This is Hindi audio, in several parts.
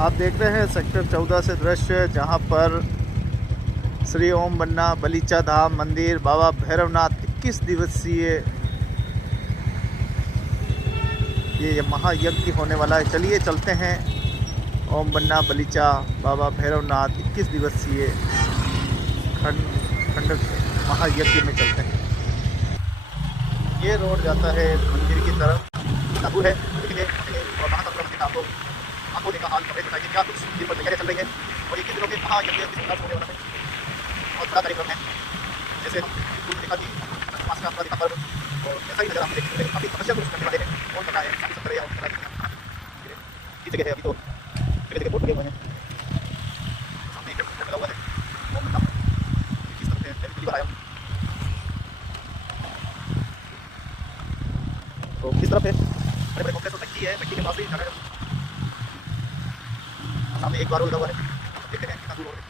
आप देख रहे हैं सेक्टर 14 से दृश्य, जहां पर श्री ओम बन्ना बलीचा धाम मंदिर बाबा भैरवनाथ 21 दिवसीय ये महायज्ञ होने वाला है। चलिए चलते हैं ओम बन्ना बलीचा बाबा भैरवनाथ 21 दिवसीय खंड महायज्ञ में चलते हैं। ये रोड जाता है मंदिर की तरफ, ताबू है और वहाँ तक आपको देखा हाल कपड़े दिखाइए क्या कुछ दिन पर तैयारियाँ चल रही है और ये किस दिनों के महायज्ञ होने वाला है। बहुत बड़ा कार्यक्रम है, जैसे हम देखा कि मास का अपराधी का पर्व और ऐसा ही नजर हम देखते हैं। काफ़ी तपस्या को करने वाले हैं, कौन पता है काफ़ी सत्तर या किस जगह है अभी तो जगह बोर्ड लगे हुए हैं। सामने एक लगा हुआ है ओम बन्ना, किस तरफ है पहली बार आया हूँ तो किस तरफ है बड़े बड़े कॉम्प्लेक्स टंकी है, टंकी के पास ही जाना है। सामने एक बार लगा हुआ है, देखते हैं कितना दूर हो रहा है।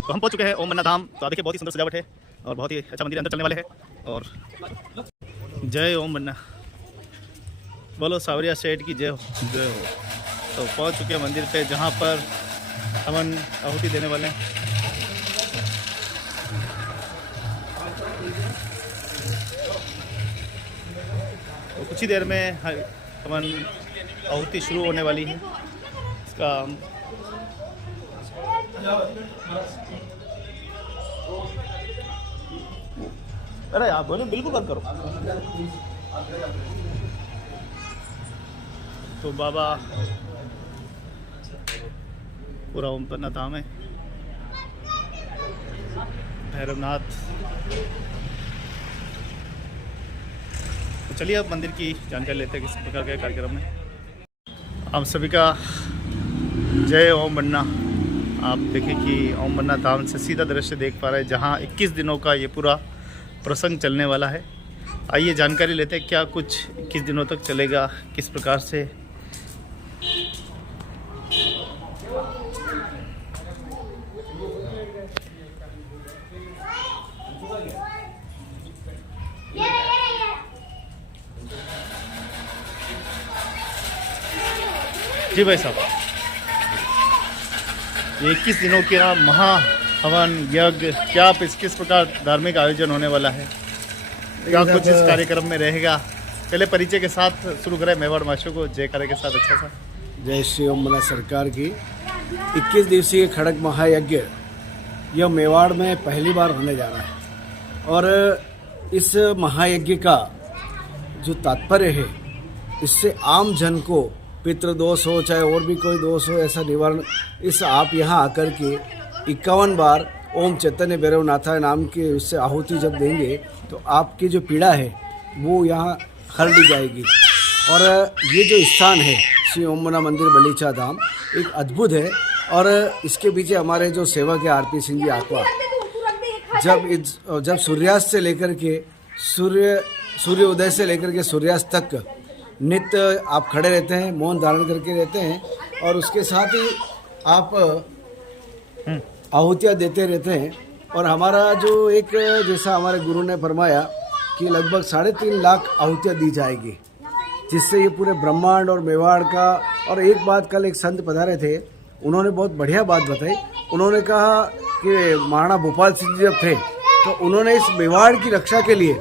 तो हम पहुंच चुके हैं ओम बन्ना धाम। तो आप देखिए बहुत ही सुंदर सजावट है और बहुत ही अच्छा मंदिर, अंदर चलने वाले हैं। और जय ओम बन्ना, बोलो सावरिया सेठ की जय हो, जय हो। तो पहुंच चुके हैं मंदिर पे, जहां पर हवन आहुति देने वाले हैं। तो कुछ ही देर में हवन आहुति शुरू होने वाली है। इसका अरे आप बोलो, बिल्कुल बंद करो। तो बाबा पूरा ओम बन्ना धाम है, भैरवनाथ। तो चलिए अब मंदिर की जानकारी लेते हैं किस प्रकार के कार्यक्रम में। आप सभी का जय ओम बन्ना। आप देखें कि ओम बन्ना धाम से सीधा दृश्य देख पा रहे हैं, जहां 21 दिनों का ये पूरा प्रसंग चलने वाला है। आइए जानकारी लेते हैं क्या कुछ 21 दिनों तक चलेगा, किस प्रकार से। जी भाई साहब, ये 21 दिनों का महा हवन यज्ञ, क्या आप किस प्रकार धार्मिक आयोजन होने वाला है, क्या कुछ इस कार्यक्रम में रहेगा? पहले परिचय के साथ शुरू करें मेवाड़ वासियों को जयकारे के साथ। अच्छा सा जय श्री ओम बन्ना सरकार की 21 दिवसीय खड़ग महायज्ञ यह मेवाड़ में पहली बार होने जा रहा है। और इस महायज्ञ का जो तात्पर्य है, इससे आम जन को पितृ दोष हो चाहे और भी कोई दोष हो, ऐसा निवारण इस आप यहाँ आकर के 51 बार ओम चैतन्य भैरवनाथा नाम के उससे आहुति जब देंगे तो आपकी जो पीड़ा है वो यहाँ हर ली जाएगी। और ये जो स्थान है श्री ओम बन्ना मंदिर बलीचा धाम एक अद्भुत है। और इसके पीछे हमारे जो सेवक है आरपी सिंह जी आकवा, जब सूर्यास्त से लेकर के सूर्योदय से लेकर के सूर्यास्त तक नित्य आप खड़े रहते हैं, मौन धारण करके रहते हैं और उसके साथ ही आप आहुतियाँ देते रहते हैं। और हमारा जो एक जैसा हमारे गुरु ने फरमाया कि लगभग 3.5 लाख आहुतियाँ दी जाएगी, जिससे ये पूरे ब्रह्मांड और मेवाड़ का। और एक बात, कल एक संत पधारे थे, उन्होंने बहुत बढ़िया बात बताई। उन्होंने कहा कि महाराणा भोपाल सिंह जी जब थे तो उन्होंने इस मेवाड़ की रक्षा के लिए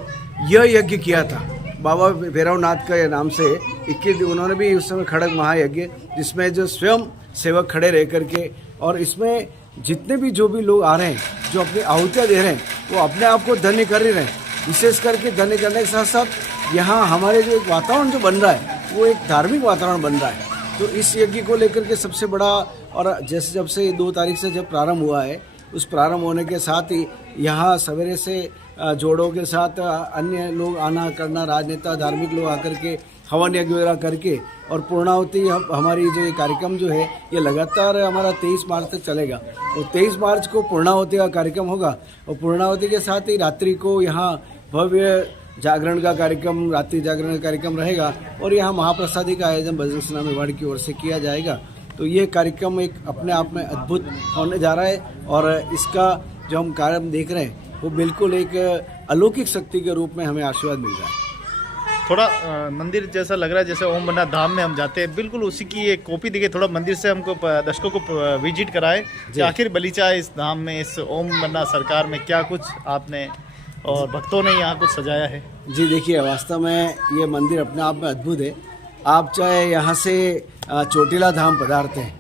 यह यज्ञ किया था बाबा भैरवनाथ का नाम से। 21 उन्होंने भी उस समय खड़ग महायज्ञ, जिसमें जो स्वयं सेवक खड़े रह करके, और इसमें जितने भी जो भी लोग आ रहे हैं, जो अपनी आहुतियाँ दे रहे हैं, वो अपने आप को धन्य कर ही रहे हैं। विशेष करके धन्य करने के साथ साथ यहाँ हमारे जो एक वातावरण जो बन रहा है वो एक धार्मिक वातावरण बन रहा है। तो इस यज्ञ को लेकर के सबसे बड़ा, और जैसे जब से 2 तारीख से जब प्रारंभ हुआ है, उस प्रारंभ होने के साथ ही यहाँ सवेरे से जोड़ों के साथ अन्य लोग आना करना, राजनेता धार्मिक लोग आकर के हवन यज्ञ वगैरह करके, और पूर्णाहुति हमारी जो ये कार्यक्रम जो है ये लगातार हमारा 23 मार्च तक चलेगा। तो 23 मार्च को पूर्णाहुति का कार्यक्रम होगा और पूर्णाहुति के साथ ही रात्रि को यहाँ भव्य जागरण का कार्यक्रम, रात्रि जागरण का कार्यक्रम रहेगा। और यहाँ महाप्रसादी का आयोजन बजरंग सेना मेवाड़ की ओर से किया जाएगा। तो ये कार्यक्रम एक अपने आप में अद्भुत होने जा रहा है और इसका जो हम कार्यक्रम देख रहे हैं वो बिल्कुल एक अलौकिक शक्ति के रूप में हमें आशीर्वाद मिल रहा है। थोड़ा मंदिर जैसा लग रहा है जैसे ओम बन्ना धाम में हम जाते हैं, बिल्कुल उसी की एक कॉपी दिखे। थोड़ा मंदिर से हमको दर्शकों को विजिट कराए कि आखिर बलीचा इस धाम में, इस ओम बन्ना सरकार में क्या कुछ आपने और भक्तों ने यहाँ कुछ सजाया है। जी देखिए, वास्तव में ये मंदिर अपने आप में अद्भुत है। आप चाहे यहाँ से चोटीला धाम पधारते हैं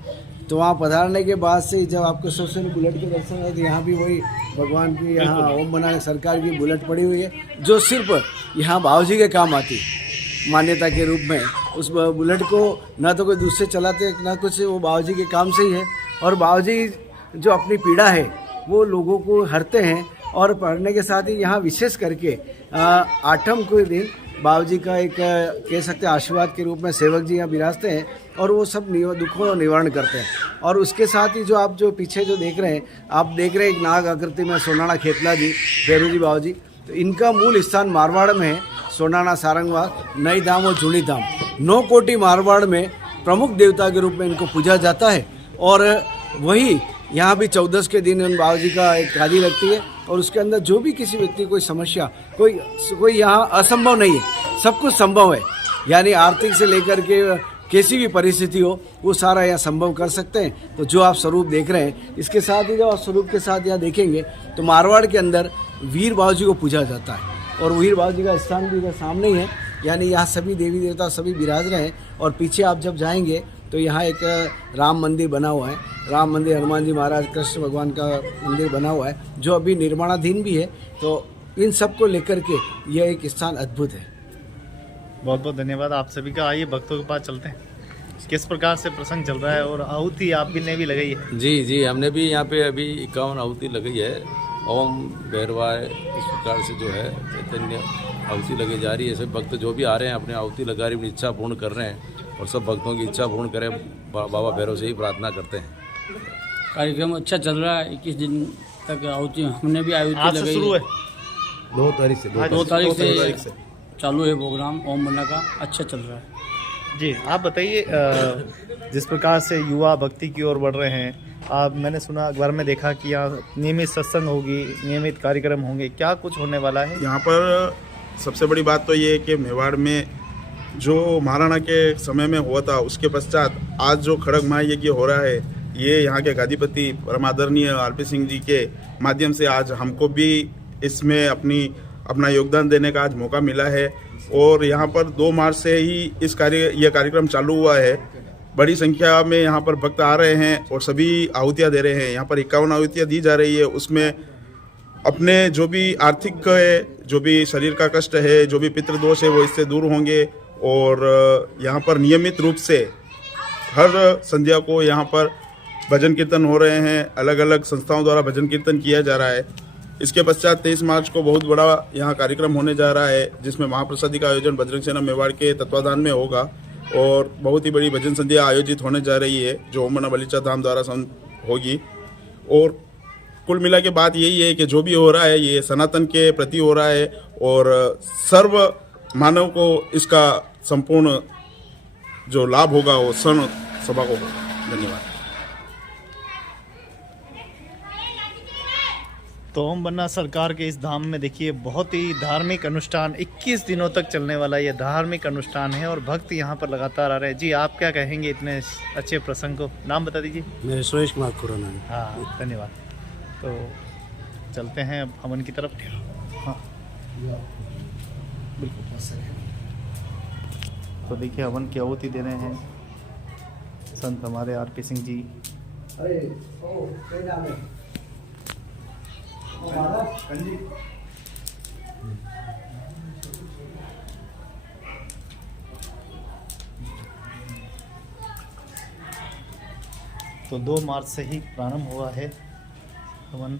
तो वहाँ पधारने के बाद से जब आपको सबसे बुलेट के दर्शन है तो यहाँ भी वही भगवान की यहाँ ओम बन्ना सरकार की बुलेट पड़ी हुई है जो सिर्फ यहाँ बाबूजी के काम आती है मान्यता के रूप में। उस बुलेट को ना तो कोई दूसरे चलाते ना कुछ, वो बाबूजी के काम से ही है। और बाबूजी जो अपनी पीड़ा है वो लोगों को हरते हैं और पढ़ने के साथ ही यहाँ विशेष करके आठम के दिन बाबूजी का एक कह सकते हैं आशीर्वाद के रूप में सेवक जी यहाँ विराजते हैं और वो सब दुखों का निवारण करते हैं। और उसके साथ ही जो आप जो पीछे जो देख रहे हैं, आप देख रहे हैं एक नाग आकृति में सोनाना खेतला जी, भैरू जी बाबूजी, तो इनका मूल स्थान मारवाड़ में है। सोनाना सारंगवाद, नई धाम और जूनी धाम, 9 कोटि मारवाड़ में प्रमुख देवता के रूप में इनको पूजा जाता है। और वही यहाँ भी 14 के दिन उन बाबूजी का एक गादी लगती है और उसके अंदर जो भी किसी व्यक्ति कोई समस्या, कोई यहाँ असंभव नहीं है, सब कुछ संभव है। यानी आर्थिक से लेकर के कैसी भी परिस्थिति हो वो सारा यहाँ संभव कर सकते हैं। तो जो आप स्वरूप देख रहे हैं, इसके साथ ही जब आप स्वरूप के साथ यहाँ देखेंगे तो मारवाड़ के अंदर वीर बाबूजी को पूजा जाता है और वीर बाबूजी का स्थान भी इधर सामने ही है। यानी यहाँ सभी देवी देवता सभी विराज रहे हैं। और पीछे आप जब जाएंगे तो यहाँ एक राम मंदिर बना हुआ है, राम मंदिर, हनुमान जी महाराज, कृष्ण भगवान का मंदिर बना हुआ है जो अभी निर्माणाधीन भी है। तो इन सब को लेकर के यह एक स्थान अद्भुत है। बहुत बहुत धन्यवाद आप सभी का। आइए भक्तों के पास चलते हैं, किस प्रकार से प्रसंग चल रहा है। और आहुति आप भी ने भी लगाई है। जी हमने भी यहाँ पे अभी 51 आहुति लगाई है। ओम भैरवाय इस प्रकार से जो है चैतन्य आहुति लगी जा रही है। सब भक्त जो भी आ रहे हैं अपने आहुति लगा रहे, अपनी इच्छा पूर्ण कर रहे हैं और सब भक्तों की इच्छा पूर्ण करें, बाबा भैरव से ही प्रार्थना करते हैं। कार्यक्रम अच्छा चल रहा है। 21 दिन तक आहुति हमने भी आहुति आज से शुरू है, 2 तारीख से 2 तारीख से चालू है प्रोग्राम ओम बन्ना का, अच्छा चल रहा है। जी आप बताइए, जिस प्रकार से युवा भक्ति की ओर बढ़ रहे हैं, आप मैंने सुना अखबार में देखा कि यहाँ नियमित सत्संग होगी, नियमित कार्यक्रम होंगे, क्या कुछ होने वाला है यहाँ पर? सबसे बड़ी बात तो ये है कि मेवाड़ में जो महाराणा के समय में हुआ था उसके पश्चात आज जो खड़ग महायज्ञ हो रहा है, ये यहाँ के गादीपति परमादरणीय आरपी सिंह जी के माध्यम से आज हमको भी इसमें अपना योगदान देने का आज मौका मिला है। और यहाँ पर 2 मार्च से ही यह कार्यक्रम चालू हुआ है। बड़ी संख्या में यहाँ पर भक्त आ रहे हैं और सभी आहुतियाँ दे रहे हैं। यहाँ पर 51 आहुतियाँ दी जा रही है। उसमें अपने जो भी आर्थिक है, जो भी शरीर का कष्ट है, जो भी पितृदोष है, वो इससे दूर होंगे। और यहाँ पर नियमित रूप से हर संध्या को यहाँ पर भजन कीर्तन हो रहे हैं। अलग अलग संस्थाओं द्वारा भजन कीर्तन किया जा रहा है। इसके पश्चात 23 मार्च को बहुत बड़ा यहाँ कार्यक्रम होने जा रहा है जिसमें महाप्रसादी का आयोजन बजरंग सेना मेवाड़ के तत्वाधान में होगा और बहुत ही बड़ी भजन संध्या आयोजित होने जा रही है जो ओम बन्ना बलीचा धाम द्वारा होगी। और कुल मिला के बात यही है कि जो भी हो रहा है ये सनातन के प्रति हो रहा है और सर्व मानव को इसका संपूर्ण जो लाभ होगा वो सर्व सभा को होगा। धन्यवाद। तो ओम बन्ना सरकार के इस धाम में देखिए बहुत ही धार्मिक अनुष्ठान 21 दिनों तक चलने वाला ये धार्मिक अनुष्ठान है और भक्त यहाँ पर लगातार आ रहे हैं। जी आप क्या कहेंगे इतने अच्छे प्रसंग को? नाम बता दीजिए। मेरे सुरेश कुमार खुराना है। हाँ धन्यवाद। तो चलते हैं अब हवन की तरफ। हाँ बिल्कुल। तो देखिए हवन की आहुति दे रहे हैं संत हमारे आरपी सिंह जी। तो 2 मार्च से ही प्रारंभ हुआ है हवन।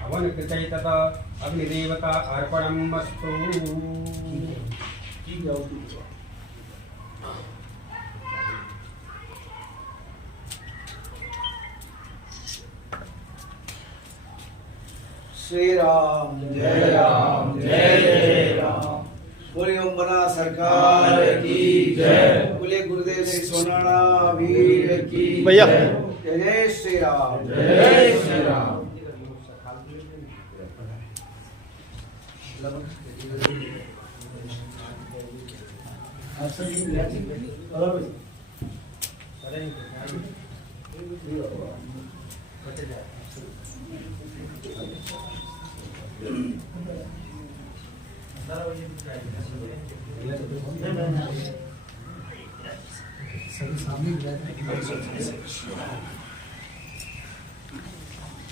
हवन कृतै तत अग्निदेवता अर्पणमस्तु। श्री राम जय राम जय जय राम। बोले ओम बना सरकार की जय। बोले गुरुदेव श्री सोनाना वीर की भैया। जय जय श्री राम जय श्री राम।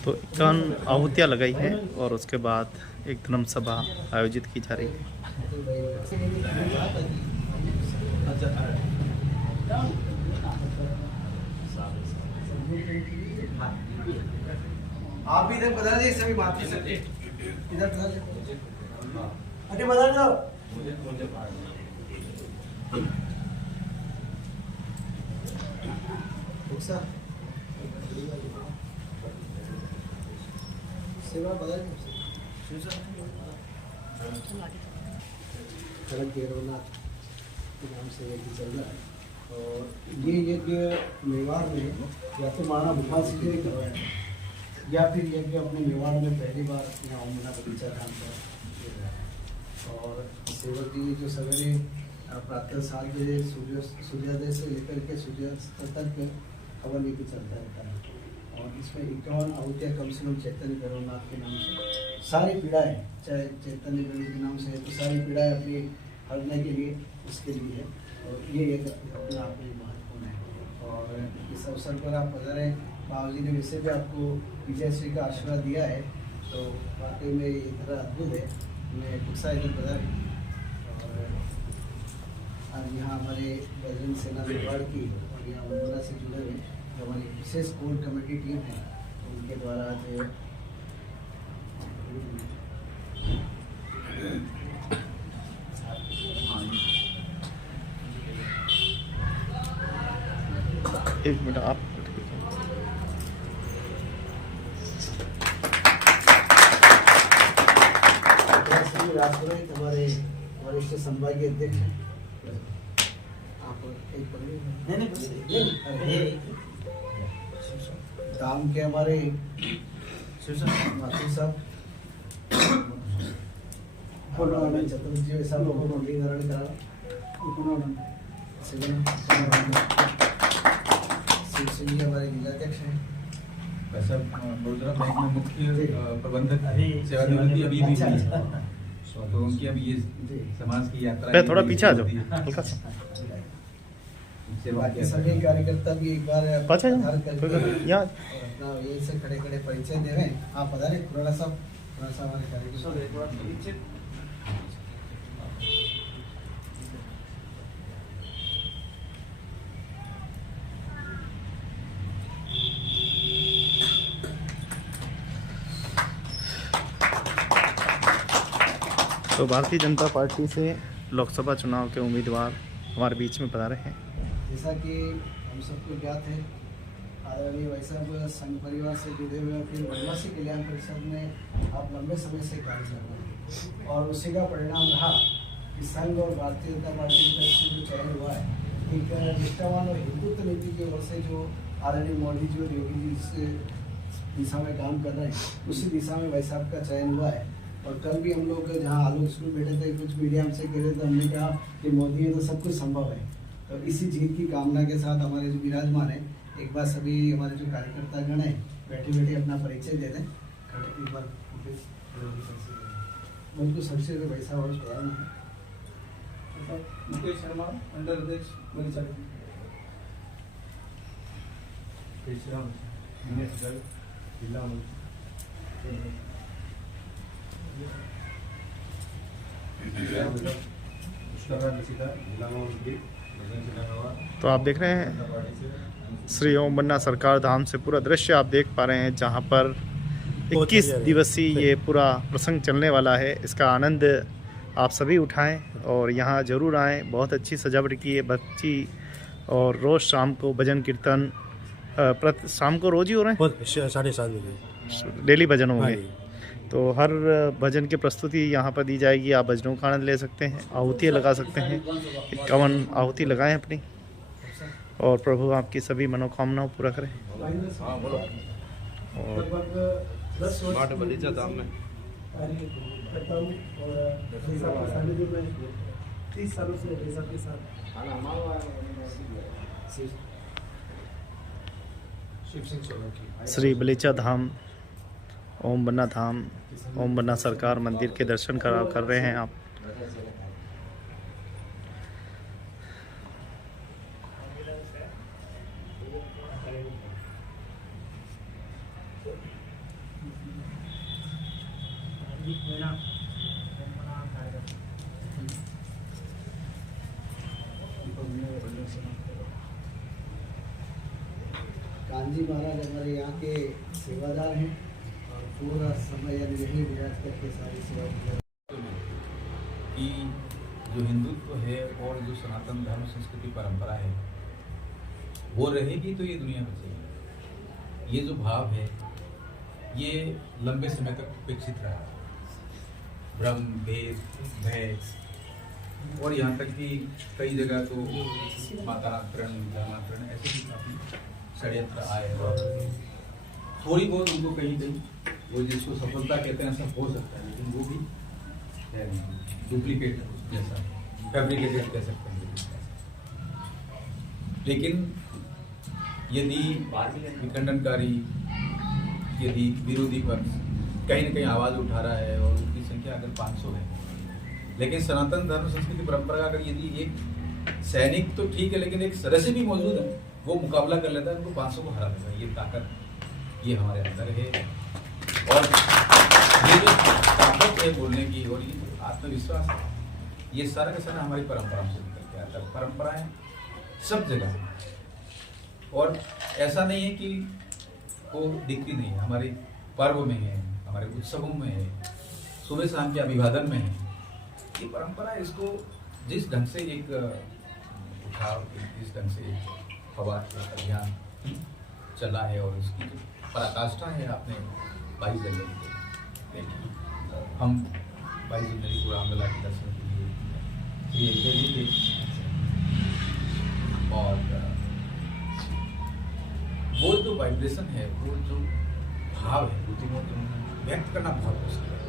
तो 51 आहुतियाँ लगाई हैं और उसके बाद एक धर्म सभा आयोजित की जा रही है। आप भी इधर बदल दीजिए, सभी माफी सकते इधर बदल दीजिए। अरे बदल जाओ। सेवा बदल खड़ग भैरवनाथ के नाम से यज्ञ चल रहा है। और ये यज्ञ मेवाड़ में या तो महाराणा भूपाल सिंह ने करवाया या फिर यज्ञ अपने मेवाड़ में पहली बार यहाँ ओम बना बगीचा धाम पर किया गया है। और सेवक जी जो सवेरे प्रातः 7 बजे सूर्योदय से लेकर के सूर्यास्त तक हवन यज्ञ चलता रहता है। और इसमें 51 आहुतियाँ कम से कम चैतन्य भैरवनाथ के नाम से सारी पीड़ाएँ, चाहे चैतन्य भैरव के नाम से है तो सारी पीड़ाएँ अपनी हरने के लिए उसके लिए है। और ये एक अपने आप में महत्वपूर्ण है। और इस अवसर पर आप पधारे, बाबा जी ने वैसे भी आपको विजय श्री का आशीर्वाद दिया है, तो वाकई में ये तरह अद्भुत है। मैं उत्साह इधर पधारे और आज यहाँ हमारे बजरंग सेना मेवाड़ की और यहाँ वंदना से जुड़े हुए जो हमारी विशेष कोर कमेटी टीम है उनके द्वारा आज एक मिनट आप राष्ट्रपति हमारे वरिष्ठ संभागीय अध्यक्ष हैं। आप एक धाम के हमारे माथुर साहब चतुर्थी साहब लोगों को धारण करा सिंह जी हमारे जिलाध्यक्ष हैं। वैसे बड़ोदरा बैंक में मुख्य प्रबंधक सेवानिवृत्ति अभी भी हुई है, तो उनकी अभी ये समाज की यात्रा थोड़ा पीछे आ जाओ हल्का सा। बाकी सभी कार्यकर्ता भी एक बार यहाँ अपना यहीं से खड़े खड़े परिचय दे रहे हैं। आप बता रहे खुराना साहब हमारे कार्यकर्ता। तो भारतीय जनता पार्टी से लोकसभा चुनाव के उम्मीदवार हमारे बीच में पधारे हैं। जैसा कि हम सबको ज्ञात है, आदरणीय भाई साहब संघ परिवार से जुड़े हुए हैं, फिर वनवासी कल्याण परिषद में आप लंबे समय से कार्य कर रहे हैं और उसी का परिणाम रहा कि संघ और भारतीय जनता पार्टी की तरफ से जो चयन हुआ है एक निष्ठावान और हिंदुत्व नीति की ओर से जो आदरणीय मोदी जी और योगी जी जिस दिशा में काम कर रहे हैं उसी दिशा में भाई साहब का चयन हुआ है। और कल भी हम लोग जहाँ आलोक स्कूल बैठे थे, कुछ मीडिया हमसे कह रहे थे, हमने कहा कि मोदी है तो सब कुछ संभव है। तो इसी जीत की कामना के साथ हमारे जो विराजमान है, एक बार सभी हमारे जो कार्यकर्ता गण है बैठे बैठे अपना परिचय दे दें। एक बार मुझको सबसे भाई साहब और तैयार नहीं मुकेश शर्मा मंडल अध्यक्ष जिला तो आप देख रहे हैं श्री ओम बन्ना सरकार धाम से पूरा दृश्य आप देख पा रहे हैं, जहां पर 21 दिवसीय ये पूरा प्रसंग चलने वाला है। इसका आनंद आप सभी उठाएं और यहाँ ज़रूर आएँ। बहुत अच्छी सजावट की है, बच्ची, और रोज़ शाम को भजन कीर्तन शाम को रोज़ ही हो रहे हैं, 7:30 बजे डेली भजन होंगे। तो हर भजन की प्रस्तुति यहाँ पर दी जाएगी। आप भजनों का आनंद ले सकते हैं, आहुतियाँ लगा सकते हैं। 51 आहुति लगाएं अपनी, और प्रभु आपकी सभी मनोकामनाओं पूरा करें। बाट बलीचा धाम में 30 सालों से के साथ श्री बलीचा धाम, ओम बन्ना धाम, ओम बन्ना सरकार मंदिर के दर्शन कर रहे हैं आप। कांजी महाराज हमारे यहाँ के सेवादार हैं और पूरा समय यानी यही विराज करके सारी सेवा कि जो हिंदुत्व है और जो सनातन धर्म संस्कृति परंपरा है वो रहेगी तो ये दुनिया बचेगी। ये जो भाव है ये लंबे समय तक उपेक्षित रहा। भ्रम, भेद, भय, और यहाँ तक कि कई जगह तो मातानाकरण, विधानाकरण ऐसे भी काफ़ी षड्यंत्र आए और थोड़ी बहुत उनको कहीं वो जिसको सफलता कहते हैं ऐसा हो सकता है, लेकिन वो भी डुप्लीकेट जैसा, फैब्रिकेटेड कह सकते हैं। लेकिन यदि विखंडनकारी, यदि विरोधी पक्ष कहीं न कहीं आवाज़ उठा रहा है और उनकी संख्या अगर 500 है, लेकिन सनातन धर्म संस्कृति परंपरा का अगर यदि एक सैनिक तो ठीक है लेकिन एक सदस्य भी मौजूद है, वो मुकाबला कर लेता है, उनको 500 को हरा देता है। ये ताकत ये हमारे अंदर है, और ये जो ताकत है बोलने की और ये आत्मविश्वास है, ये सारा का सारा हमारी परंपरा से निकल के आता है। परंपराएं सब जगह है और ऐसा नहीं है कि वो दिखती नहीं है, हमारे पर्व में है, हमारे उत्सवों में है, सुबह शाम के अभिवादन में है। ये परंपरा इसको जिस ढंग से एक उठाव, जिस ढंग से एक अभियान चला है और उसकी जो पराकाष्ठा है आपने 22 जनवरी को देखी। हम 22 जनवरी को रामलला के दर्शन के लिए श्री थे और वो जो वाइब्रेशन है, वो जो भाव है, वो व्यक्त करना बहुत मुश्किल है।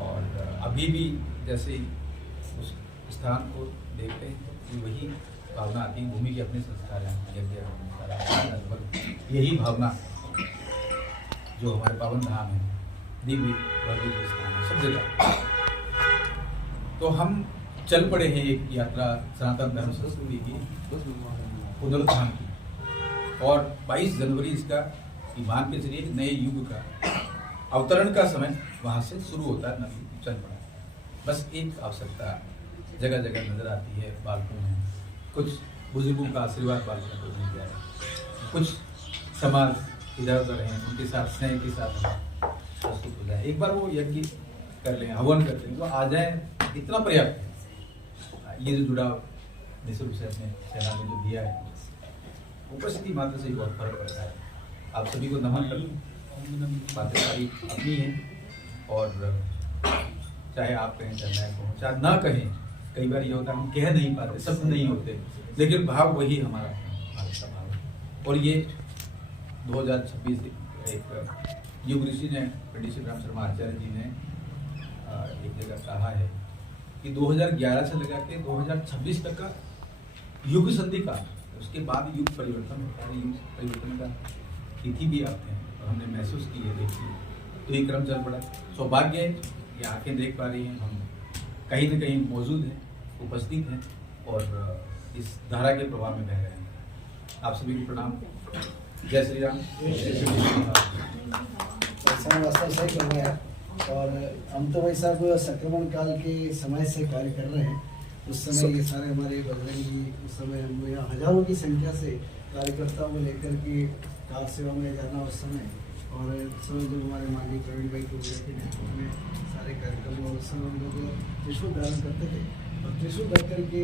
और अभी भी जैसे उस स्थान को देखते हैं तो वही भावना आती है। भूमि के अपने संस्कार हैं, लगभग यही भावना जो हमारे पावन धाम है, दिव्य भव्य स्थान है सब जगह। तो हम चल पड़े हैं एक यात्रा सनातन धर्म संस्कृति की, पुनरुत्थान की, और 22 जनवरी इसका मान के चलिए नए युग का अवतरण का समय वहाँ से शुरू होता है, नवी चल पड़ा। बस एक आवश्यकता जगह जगह नजर आती है, बालकों में कुछ बुजुर्गों का आशीर्वाद बालकों को मिल जाए, कुछ समाज इधर उधर हैं उनके साथ स्नेह के साथ प्रस्तुत हो जाए, एक बार वो यज्ञ कर लें, हवन करते हैं तो आ जाए, इतना पर्याप्त है। ये जो जुड़ाव निश्चित रूप से अपने सेना में जो दिया है, उपस्थिति मात्र से ही बहुत फर्क पड़ता है। आप सभी को नमन कर बातें सारी अपनी हैं, और चाहे आप कहें चाहे मैं कहूँ चाहे ना कहें, कई बार ये होता है हम कह नहीं पाते, शब्द नहीं होते, लेकिन भाव वही हमारा भारत का भाव है। और ये 2026 एक युग ऋषि ने, पंडित श्री राम शर्मा आचार्य जी ने एक जगह कहा है कि 2011 से लगा के 2026 तक का युग संधि का, उसके बाद युग परिवर्तन होता है। युग परिवर्तन का तिथि भी आते हैं और हमने महसूस की है, देखी, तो ये क्रम चल पड़ा। सौभाग्य है, ये आंखें देख पा रही हैं, हम कहीं न कहीं मौजूद हैं, उपस्थित हैं और इस धारा के प्रभाव में बह रहे हैं। आप सभी को प्रणाम, जय श्री राम। सही कर रहे हैं, और हम तो भाई साहब संक्रमण काल के समय से कार्य कर रहे हैं। उस समय ये सारे हमारे बजरंगी, उस समय हम यहाँ हजारों की संख्या से कार्यकर्ताओं को लेकर के कार सेवा में जाना, उस समय और उस समय जब हमारे माननीय प्रवीण भाई को के नेतृत्व में सारे कार्यक्रम और उस समय हम लोग त्रिशूल धारण करते थे और त्रिशूल धर करके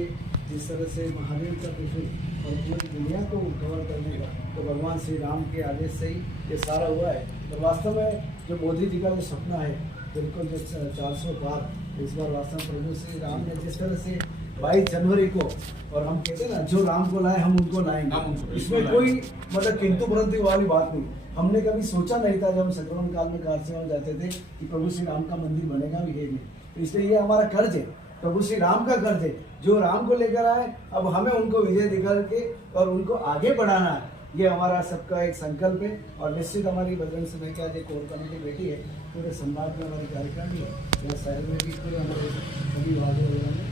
जिस तरह से महावीर का त्रिशूल और पूरी दुनिया को कवर करने का तो भगवान श्री राम के आदेश से ही ये सारा हुआ है। तो वास्तव में जो मोदी जी का जो सपना है बिल्कुल जो 400 पार इस बार वास्तव में प्रभु श्री राम ने जिस तरह से 22 जनवरी को और हम कहते हैं ना जो राम को लाए हम उनको लाएंगे, इसमें कोई मतलब किंतु परंतु वाली बात नहीं। हमने कभी सोचा नहीं था जब हम संक्रमण काल में कार में जाते थे कि प्रभु श्री राम का मंदिर बनेगा भी है नहीं। तो इसलिए ये हमारा कर्ज है, प्रभु श्री राम का कर्ज है। जो राम को लेकर आए अब हमें उनको विजय दिखा के और उनको आगे बढ़ाना है, ये हमारा सबका एक संकल्प है। और निश्चित हमारी बजरंग समय का जो कोर कमेटी बैठी है पूरे संभाग में हमारी कार्यकारिणी है, यहाँ शहर में भी पूरे हमारे सभी वादों वगैरह में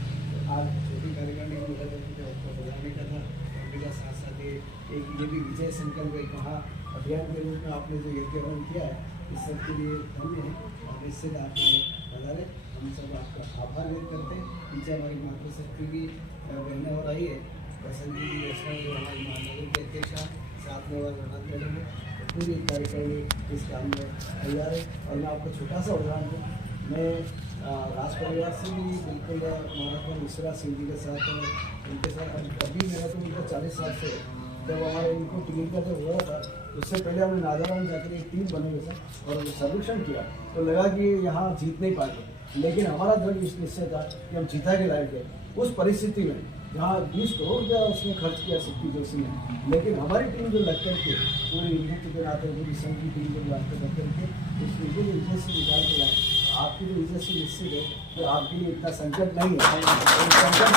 आज छोटी कार्यकारिणी बढ़ाने का था। मेरा साथ साथ एक ये भी विजय संकल्प एक महा अभियान के रूप में आपने जो यज्ञ किया है इस सब के लिए धन्य है और निश्चित आपने बधाई। हम सब आपका आभार व्यक्त करते हैं। पीछे हमारी मातृशक्ति की बहने और आई है बसंत जी जो हमारी महानगर के अध्यक्ष साथ में और रनत करेंगे तो पूरी कार्यकारिणी इस काम में तैयार है। और मैं आपको छोटा सा उदाहरण दूँ, मैं राज परिवार से भी बिल्कुल हमारा मिश्रा सिंह जी के साथ उनके साथ अभी मेरा तो उनका 40 साल से जब हमारे इनको टीम का जब हुआ था उससे पहले हमने नादाराम जाकर एक टीम बने हुए थे और सर्वेक्षण किया तो लगा कि यहाँ जीत नहीं पाएंगे, लेकिन हमारा दृढ़ निश्चय था कि हम जीता के लायक है। उस परिस्थिति में जहाँ 20 करोड़ रुपया उसने खर्च किया सिद्धि जोशी ने, लेकिन हमारी टीम जो लग करके पूरी नृत्य के नाते पूरी संघ की टीम जो लग करके उस बिल्कुल विजय से निकाल के लाए। आपकी जो विजय से निश्चित है तो आपके लिए इतना संकट नहीं है, संकट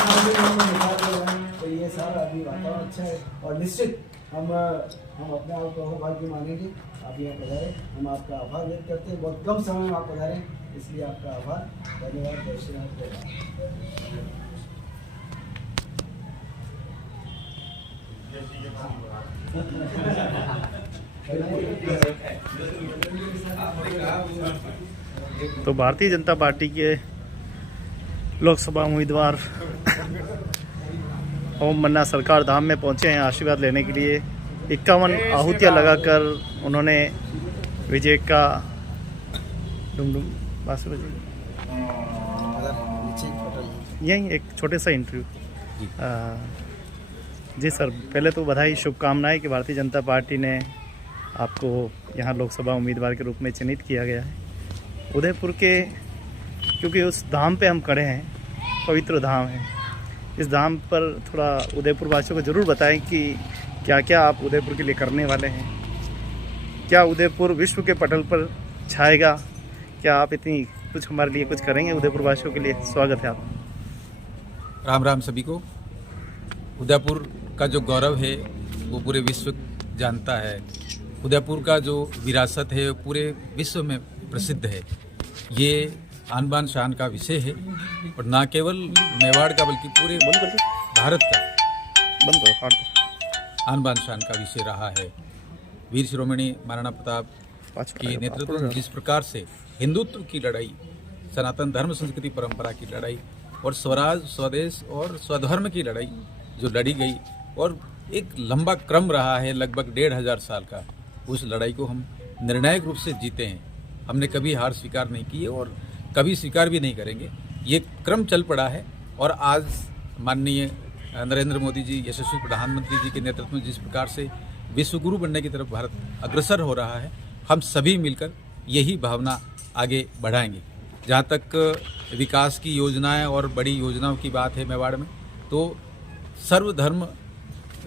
निकाल के लाए तो ये सारा अभी वातावरण अच्छा है। और निश्चित हम अपने आप को भाग्य मानेंगे। आप यहाँ पधारे, हम आपका आभार व्यक्त करते हैं। बहुत कम समय में आप पधारें इसलिए आपका आभार, धन्यवाद। जय श्री राम। तो भारतीय जनता पार्टी के लोकसभा उम्मीदवार ओम मन्ना सरकार धाम में पहुंचे हैं आशीर्वाद लेने के लिए। 51 आहुतियाँ लगाकर उन्होंने विजय का डुमडुम बास बजे यही एक छोटे सा इंटरव्यू। जी सर, पहले तो बधाई, शुभकामनाएं कि भारतीय जनता पार्टी ने आपको यहाँ लोकसभा उम्मीदवार के रूप में चयनित किया गया है। उदयपुर के, क्योंकि उस धाम पे हम खड़े हैं, पवित्र धाम है, इस धाम पर थोड़ा उदयपुर वासियों को ज़रूर बताएं कि क्या क्या आप उदयपुर के लिए करने वाले हैं। क्या उदयपुर विश्व के पटल पर छाएगा? क्या आप इतनी कुछ हमारे लिए कुछ करेंगे उदयपुर वासियों के लिए? स्वागत है आप। राम राम सभी को। उदयपुर का जो गौरव है वो पूरे विश्व जानता है। उदयपुर का जो विरासत है पूरे विश्व में प्रसिद्ध है। ये आन बान शान का विषय है और ना केवल मेवाड़ का बल्कि पूरे भारत का आन बान शान का विषय रहा है। वीर शिरोमणि महाराणा प्रताप के नेतृत्व में जिस प्रकार से हिंदुत्व की लड़ाई, सनातन धर्म संस्कृति परंपरा की लड़ाई और स्वराज, स्वदेश और स्वधर्म की लड़ाई जो लड़ी गई और एक लंबा क्रम रहा है लगभग 1500 साल का, उस लड़ाई को हम निर्णायक रूप से जीते हैं। हमने कभी हार स्वीकार नहीं की है और कभी स्वीकार भी नहीं करेंगे। ये क्रम चल पड़ा है और आज माननीय नरेंद्र मोदी जी, यशस्वी प्रधानमंत्री जी के नेतृत्व में जिस प्रकार से विश्वगुरु बनने की तरफ भारत अग्रसर हो रहा है, हम सभी मिलकर यही भावना आगे बढ़ाएंगे। जहाँ तक विकास की योजनाएं और बड़ी योजनाओं की बात है मेवाड़ में, तो सर्वधर्म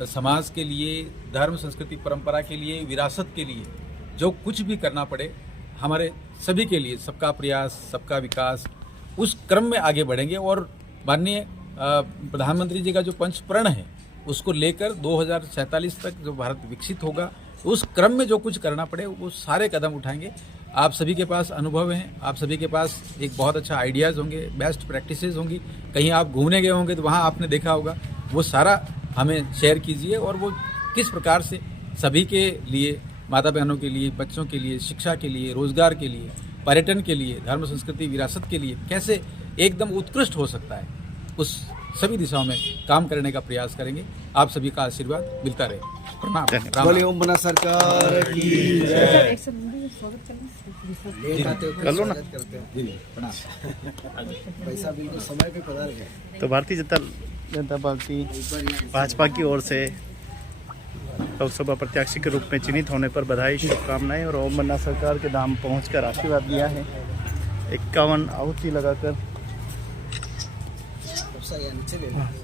समाज के लिए, धर्म संस्कृति परंपरा के लिए, विरासत के लिए जो कुछ भी करना पड़े, हमारे सभी के लिए सबका प्रयास, सबका विकास, उस क्रम में आगे बढ़ेंगे। और माननीय प्रधानमंत्री जी का जो पंच प्रण है उसको लेकर 2047 तक जो भारत विकसित होगा, उस क्रम में जो कुछ करना पड़े वो सारे कदम उठाएंगे। आप सभी के पास अनुभव हैं, आप सभी के पास एक बहुत अच्छा आइडियाज़ होंगे, बेस्ट प्रैक्टिसेस होंगी, कहीं आप घूमने गए होंगे तो वहाँ आपने देखा होगा, वो सारा हमें शेयर कीजिए। और वो किस प्रकार से सभी के लिए, माता बहनों के लिए, बच्चों के लिए, शिक्षा के लिए, रोजगार के लिए, पर्यटन के लिए, धर्म संस्कृति विरासत के लिए कैसे एकदम उत्कृष्ट हो सकता है, उस सभी दिशाओं में काम करने का प्रयास करेंगे। आप सभी का आशीर्वाद मिलता रहे। प्रणाम। धन्यवाद। बोले ओम बना सरकार की जय। कर लो ना। पैसा बिल्कुल समय पे पधार गया। तो भारतीय जनता पार्टी भाजपा की ओर से लोकसभा प्रत्याशी के रूप में चयनित होने पर बधाई, शुभकामनाएं और ओम बन्ना सरकार के धाम पहुंचकर आशीर्वाद दिया है। 51 आहुति लगाकर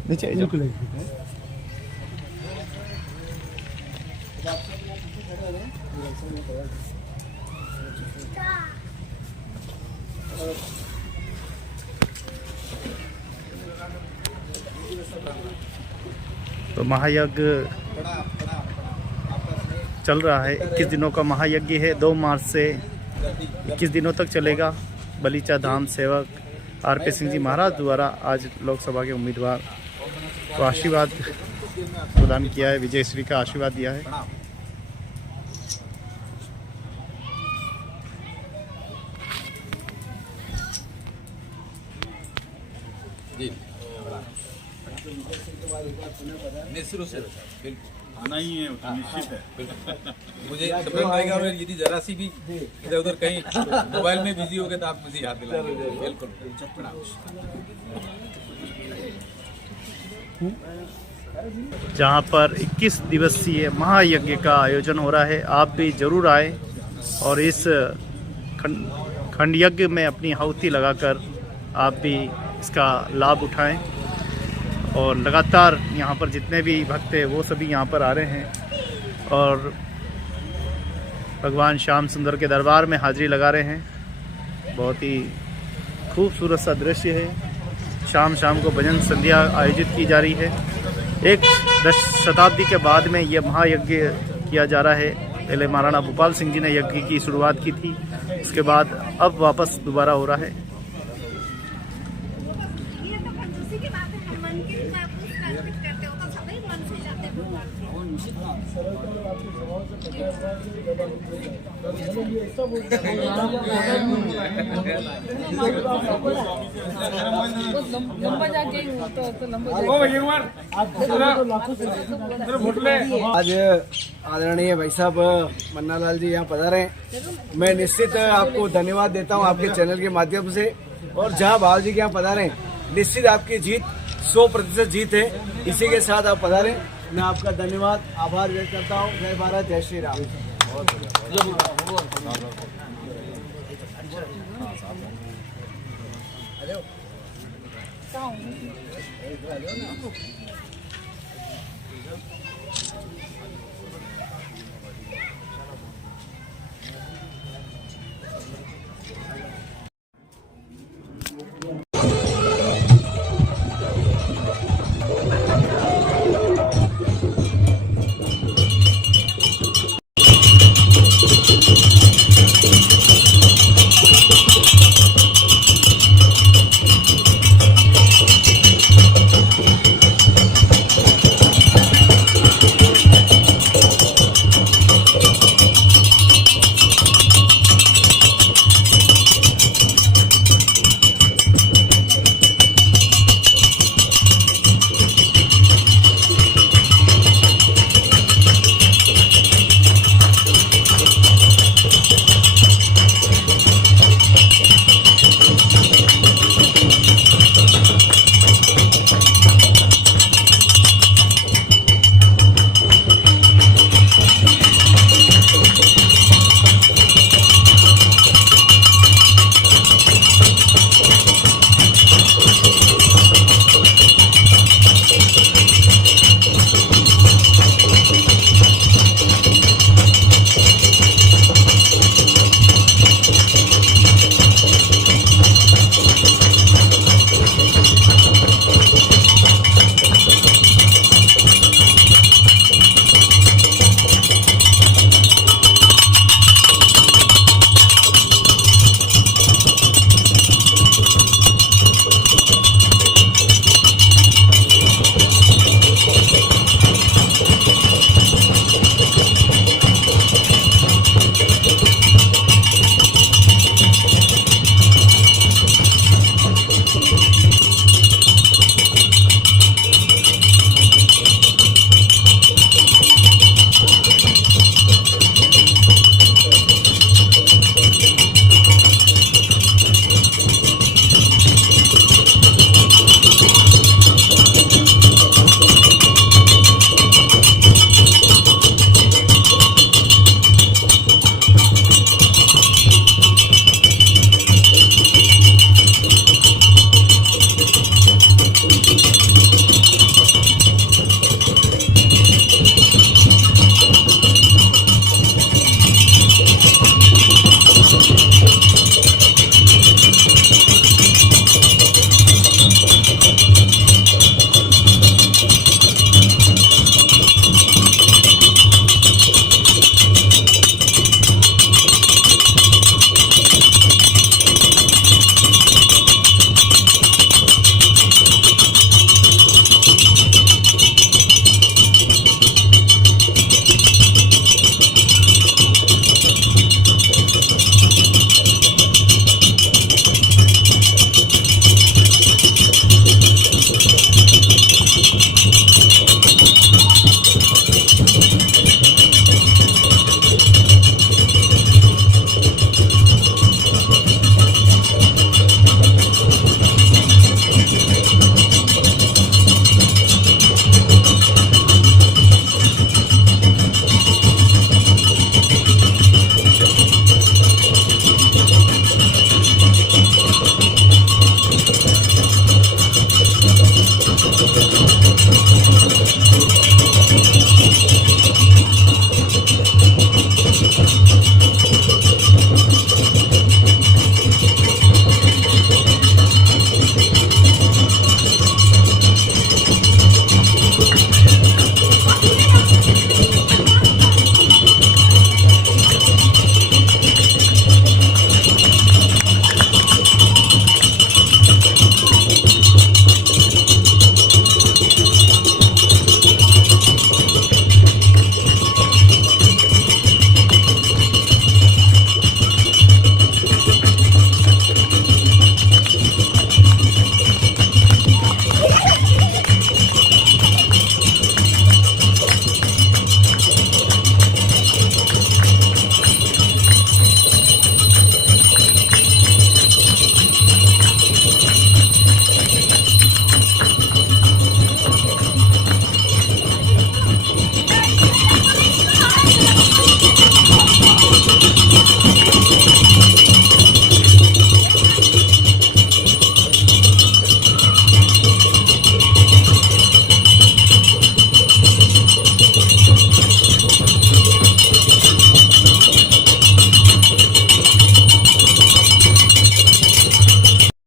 नीचे आ जाओ। तो महायज्ञ चल रहा है। 21 दिनों का महायज्ञ है। 2 मार्च से 21 दिनों तक चलेगा। बलीचा धाम सेवक आरपी सिंह जी महाराज द्वारा आज लोकसभा के उम्मीदवार को आशीर्वाद प्रदान किया है, विजयश्री का आशीर्वाद दिया है। जी निश्चित रूप से बिल्कुल आना ही है, निश्चित है। मुझे समझ आएगा और यदि जरा सी भी इधर उधर कहीं मोबाइल में बिजी हो गए तो आप मुझे याद दिलाएंगे। बिल्कुल जहाँ पर 21 दिवसीय महायज्ञ का आयोजन हो रहा है। आप भी जरूर आए और इस खंड यज्ञ में अपनी आहुति लगाकर आप भी इसका लाभ उठाएं। और लगातार यहाँ पर जितने भी भक्त हैं वो सभी यहाँ पर आ रहे हैं और भगवान श्याम सुंदर के दरबार में हाजिरी लगा रहे हैं। बहुत ही खूबसूरत सा दृश्य है। शाम शाम को भजन संध्या आयोजित की जा रही है। एक शताब्दी के बाद में यह महायज्ञ किया जा रहा है। पहले महाराणा भूपाल सिंह जी ने यज्ञ की शुरुआत की थी, उसके बाद अब वापस दोबारा हो रहा है। आज आदरणीय भाई साहब मन्नालाल जी यहाँ पधारे हैं। मैं निश्चित आपको धन्यवाद देता हूँ आपके चैनल के माध्यम से। और जहाँ भाव जी के यहाँ पधारे निश्चित आपकी जीत 100% जीत है। इसी के साथ आप पधारे। मैं आपका धन्यवाद आभार व्यक्त करता हूँ। जय भारत, जय श्री राम। बहुत